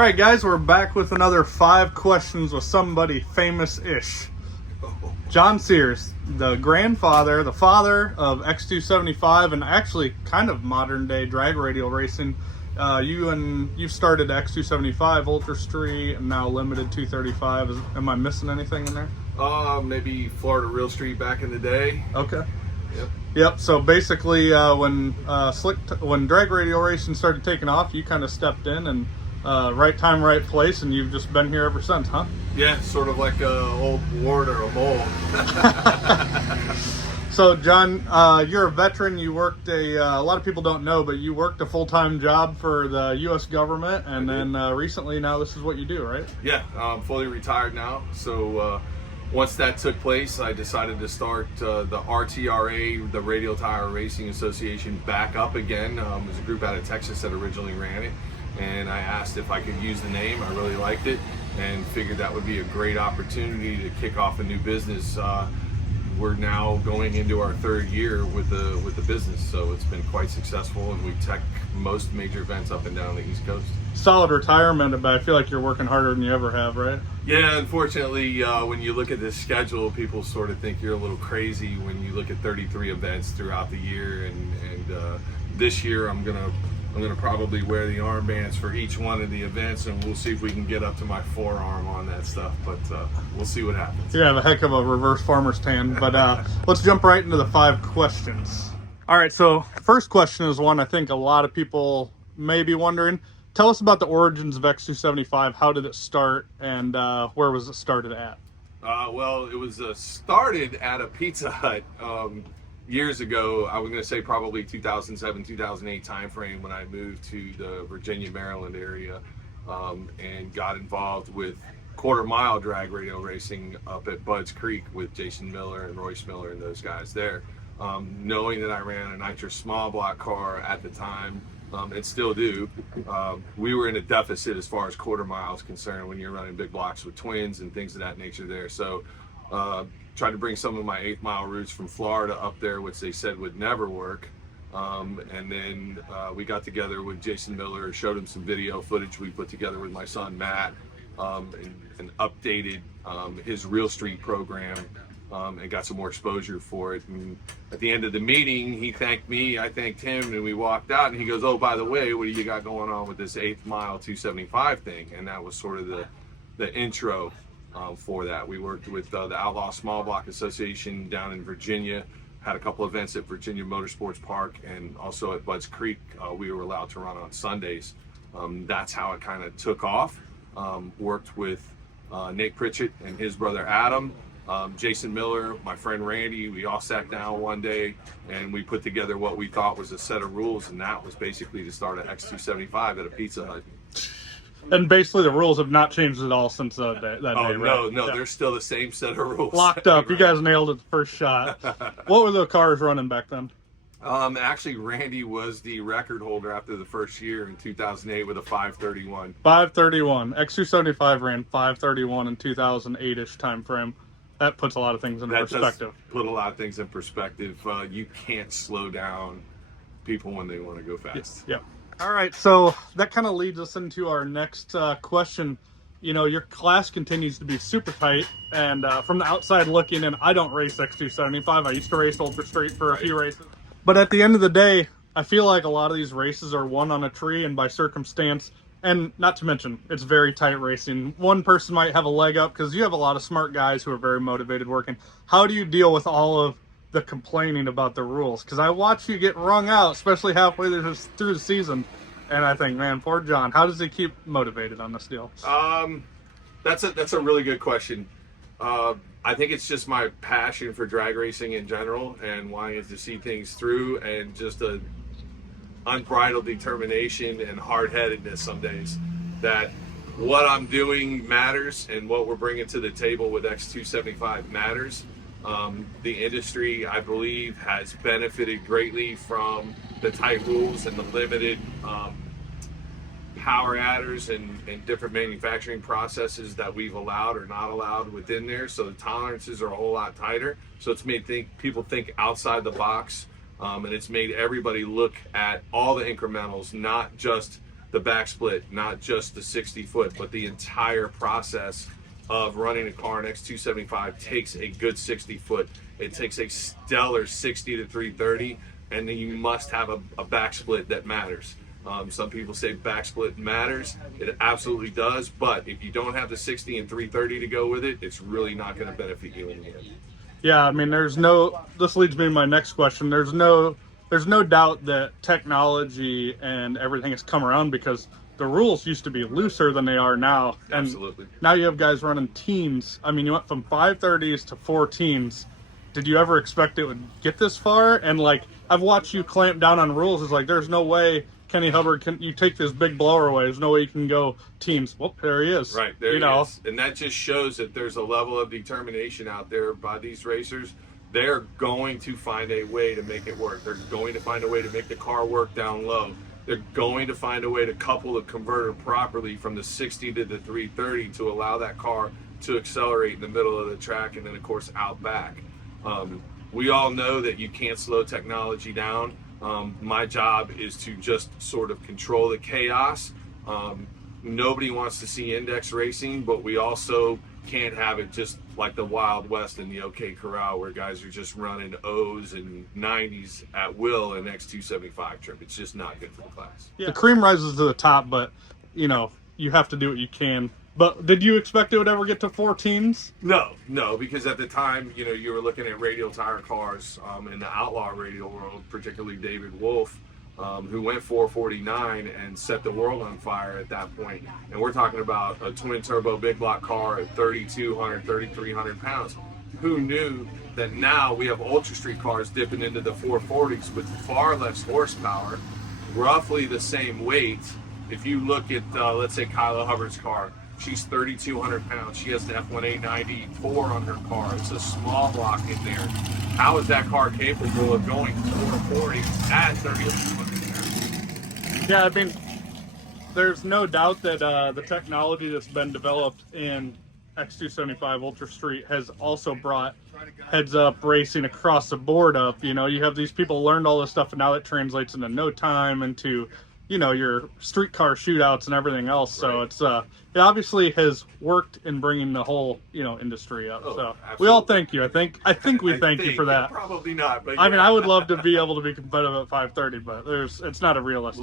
right, guys, we're back with another 5 questions with somebody famous-ish. John Sears, the grandfather, the father of X275, and actually kind of modern-day drag radial racing. You started X275, Ultra Street, and now Limited 235. Am I missing anything in there? Maybe Florida Real Street back in the day. Okay. Yep. So basically, when drag radial racing started taking off, you kind of stepped in and right time, right place, and you've just been here ever since, huh? Yeah, sort of like a old wart or a mole. So, John, you're a veteran. You worked a lot of people don't know, but you worked a full-time job for the U.S. government, and then recently, now this is what you do, right? Yeah, I'm fully retired now. So once that took place, I decided to start the RTRA, the Radial Tire Racing Association, back up again. It was a group out of Texas that originally ran it, and I asked if I could use the name. I really liked it and figured that would be a great opportunity to kick off a new business. We're now going into our 3rd year with the business, so it's been quite successful, and we tech most major events up and down the East Coast. Solid retirement, but I feel like you're working harder than you ever have, right? Yeah, unfortunately, when you look at this schedule, people sort of think you're a little crazy when you look at 33 events throughout the year, and this year I'm gonna probably wear the armbands for each one of the events, and we'll see if we can get up to my forearm on that stuff, but we'll see what happens. You have a heck of a reverse farmer's tan, but let's jump right into the 5 questions. All right, so first question is one I think a lot of people may be wondering. Tell us about the origins of X275. How did it start, and where was it started at? Well, it was started at a Pizza Hut years ago. I was going to say probably 2007, 2008 timeframe when I moved to the Virginia, Maryland area, and got involved with quarter-mile drag radial racing up at Budds Creek with Jason Miller and Royce Miller and those guys there. Knowing that I ran a nitrous small block car at the time, and still do, we were in a deficit as far as quarter miles concerned when you're running big blocks with twins and things of that nature there. So tried to bring some of my 8th mile routes from Florida up there, which they said would never work. And then we got together with Jason Miller, showed him some video footage we put together with my son Matt, and updated his Real Street program, and got some more exposure for it. And at the end of the meeting, he thanked me, I thanked him, and we walked out, and he goes, "Oh, by the way, what do you got going on with this 8th mile 275 thing?" And that was sort of the intro for that. We worked with the Outlaw Small Block Association down in Virginia, had a couple events at Virginia Motorsports Park, and also at Budds Creek. We were allowed to run on Sundays. That's how it kind of took off. Worked with Nate Pritchett and his brother Adam, Jason Miller, my friend Randy. We all sat down one day and we put together what we thought was a set of rules, and that was basically to start an X275 at a Pizza Hut. And basically the rules have not changed at all since that day, No, right? yeah. They're still the same set of rules. Locked up. You guys nailed it the first shot. What were the cars running back then? Actually, Randy was the record holder after the first year in 2008 with a 531. 531. X275 ran 531 in 2008-ish time frame. That puts a lot of things into perspective. Put a lot of things in perspective. You can't slow down people when they want to go fast. Yeah. All right, so that kind of leads us into our next question. You know, your class continues to be super tight, and from the outside looking in, I don't race X275. I used to race Ultra Street for a few races. But at the end of the day, I feel like a lot of these races are won on a tree and by circumstance, and not to mention, it's very tight racing. One person might have a leg up because you have a lot of smart guys who are very motivated working. How do you deal with all of the complaining about the rules? Because I watch you get wrung out, especially halfway through the season, and I think, man, poor John, how does he keep motivated on this deal? That's a really good question. I think it's just my passion for drag racing in general and wanting to see things through, and just a unbridled determination and hard-headedness some days that what I'm doing matters and what we're bringing to the table with X275 matters. The industry, I believe, has benefited greatly from the tight rules and the limited power adders and different manufacturing processes that we've allowed or not allowed within there. So the tolerances are a whole lot tighter. So it's made people think outside the box, and it's made everybody look at all the incrementals, not just the back split, not just the 60 foot, but the entire process of running a car in X275 takes a good 60 foot. It takes a stellar 60 to 330, and then you must have a back split that matters. Some people say back split matters. It absolutely does, but if you don't have the 60 and 330 to go with it, it's really not going to benefit you in the end. Yeah, I mean, this leads me to my next question. There's no doubt that technology and everything has come around, because the rules used to be looser than they are now. And Absolutely. now you have guys running teams. I mean, you went from 530s to 4 teams. Did you ever expect it would get this far? And like, I've watched you clamp down on rules. It's like, there's no way Kenny Hubbard you take this big blower away. There's no way you can go teams. Well, there he is. Right, there he is. And that just shows that there's a level of determination out there by these racers. They're going to find a way to make it work. They're going to find a way to make the car work down low. They're going to find a way to couple the converter properly from the 60 to the 330 to allow that car to accelerate in the middle of the track, and then of course out back. We all know that you can't slow technology down. My job is to just sort of control the chaos. Nobody wants to see index racing, but we also can't have it just like the Wild West in the OK Corral, where guys are just running O's and 90s at will in X275 trim. It's just not good for the class. Yeah. The cream rises to the top, but you know, you have to do what you can. But did you expect it would ever get to 4 teams? No, because at the time, you know, you were looking at radial tire cars in the outlaw radial world, particularly David Wolf, who went 449 and set the world on fire at that point. And we're talking about a twin turbo big block car at 3,200, 3,300 pounds. Who knew that now we have Ultra Street cars dipping into the 440s with far less horsepower, roughly the same weight. If you look at, let's say, Kyla Hubbard's car, she's 3,200 pounds. She has an F1A94 on her car. It's a small block in there. How is that car capable of going 440 at 3,200 pounds? Yeah, I mean, there's no doubt that the technology that's been developed in X275 Ultra Street has also brought heads-up racing across the board up. You know, you have these people learned all this stuff, and now it translates into no time, into, you know, your street car shootouts and everything else. So it's it obviously has worked in bringing the whole, you know, industry up. Oh, so absolutely. we all thank you. I think we thank you for that. Probably not, but I mean, I would love to be able to be competitive at 530, but it's not a realistic.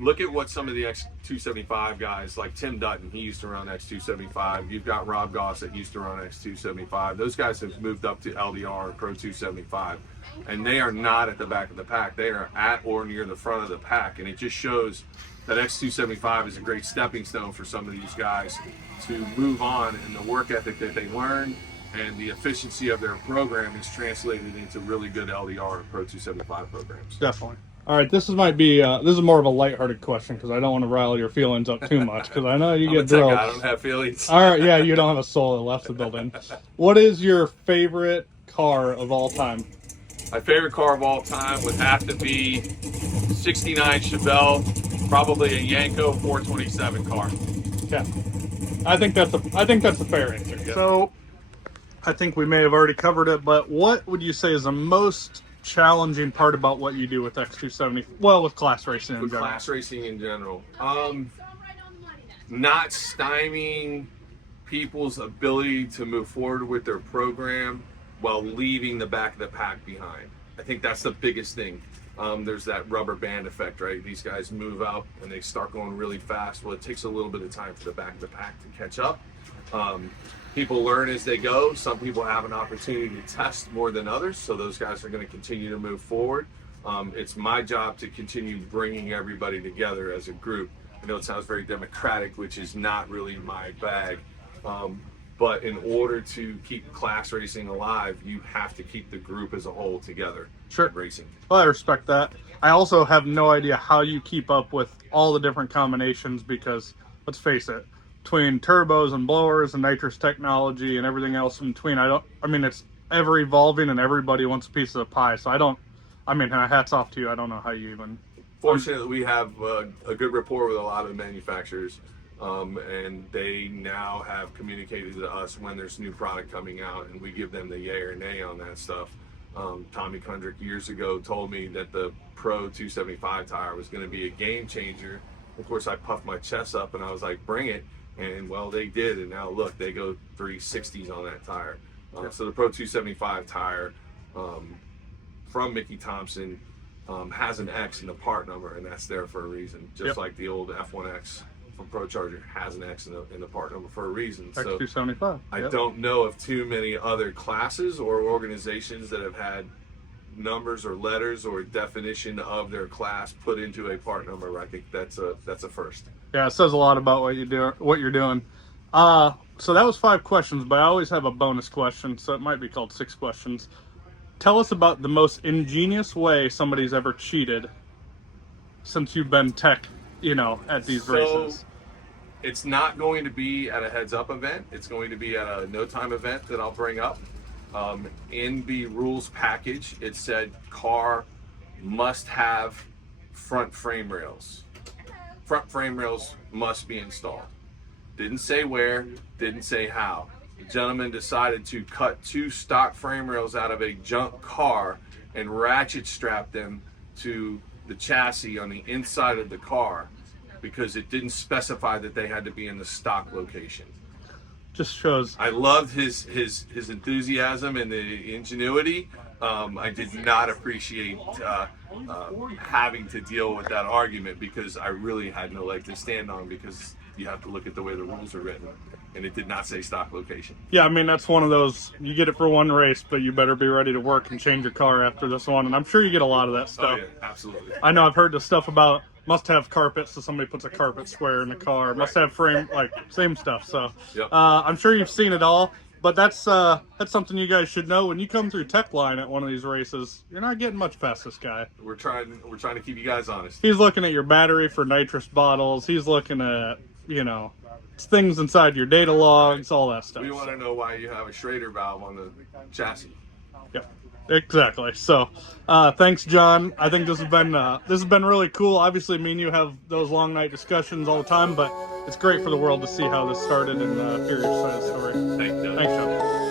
Look at what some of the X275 guys, like Tim Dutton, he used to run X275. You've got Rob Goss that used to run X275. Those guys have moved up to LDR Pro 275, and they are not at the back of the pack. They are at or near the front of the pack, and it just shows that X275 is a great stepping stone for some of these guys to move on, and the work ethic that they learn and the efficiency of their program is translated into really good LDR and Pro 275 programs. Definitely. All right, this might be this is more of a lighthearted question, because I don't want to rile your feelings up too much, because I know you get drilled. I don't have feelings. All right, yeah, you don't have a soul that left the building. What is your favorite car of all time? My favorite car of all time would have to be 69 Chevelle, probably a Yanko 427 car. Yeah, I think that's a fair answer. Yep. So, I think we may have already covered it, but what would you say is the most challenging part about what you do with X270? Well, with class racing in general. Class racing in general, not stymieing people's ability to move forward with their program while leaving the back of the pack behind. I think that's the biggest thing. There's that rubber band effect, right? These guys move up and they start going really fast. Well, it takes a little bit of time for the back of the pack to catch up. People learn as they go. Some people have an opportunity to test more than others, so those guys are going to continue to move forward. It's my job to continue bringing everybody together as a group. I know it sounds very democratic, which is not really my bag. But in order to keep class racing alive, you have to keep the group as a whole together. Sure. Racing. Well, I respect that. I also have no idea how you keep up with all the different combinations, because let's face it, between turbos and blowers and nitrous technology and everything else in between, it's ever evolving and everybody wants a piece of the pie. So hats off to you. I don't know how you even. Fortunately, we have a good rapport with a lot of the manufacturers. And they now have communicated to us when there's new product coming out, and we give them the yay or nay on that stuff. Tommy Kundrick years ago told me that the Pro 275 tire was going to be a game changer Of course, I puffed my chest up and I was like, bring it. And well, they did. And now look, they go 360s on that tire. So the Pro 275 tire from Mickey Thompson has an X in the part number, and that's there for a reason. Just like the old F1X from Pro Charger has an X in the part number for a reason. So X275. I don't know of too many other classes or organizations that have had numbers or letters or definition of their class put into a part number. I think that's a first. Yeah, it says a lot about what you're doing. So that was 5 questions, but I always have a bonus question, so it might be called 6 questions. Tell us about the most ingenious way somebody's ever cheated since you've been tech, at these races. It's not going to be at a heads up event. It's going to be at a no time event that I'll bring up. In the rules package, it said car must have front frame rails. Front frame rails must be installed. Didn't say where, didn't say how. The gentleman decided to cut 2 stock frame rails out of a junk car and ratchet strap them to the chassis on the inside of the car because it didn't specify that they had to be in the stock location. Just shows. I loved his enthusiasm and the ingenuity. I did not appreciate having to deal with that argument because I really had no leg to stand on because you have to look at the way the rules are written, and it did not say stock location. Yeah, I mean, that's one of those, you get it for one race, but you better be ready to work and change your car after this one, and I'm sure you get a lot of that stuff. Oh, yeah, absolutely. I know I've heard the stuff about must have carpet, so somebody puts a carpet square in the car, must have frame, same stuff, so I'm sure you've seen it all. But that's something you guys should know. When you come through Tech Line at one of these races, you're not getting much past this guy. We're trying to keep you guys honest. He's looking at your battery for nitrous bottles. He's looking at, things inside your data logs, all that stuff. We want to know why you have a Schrader valve on the chassis. Yeah, exactly. So, thanks, John. I think this has been really cool. Obviously, me and you have those long night discussions all the time, but it's great for the world to see how this started and hear your side of the story. Thanks, Thanks, John.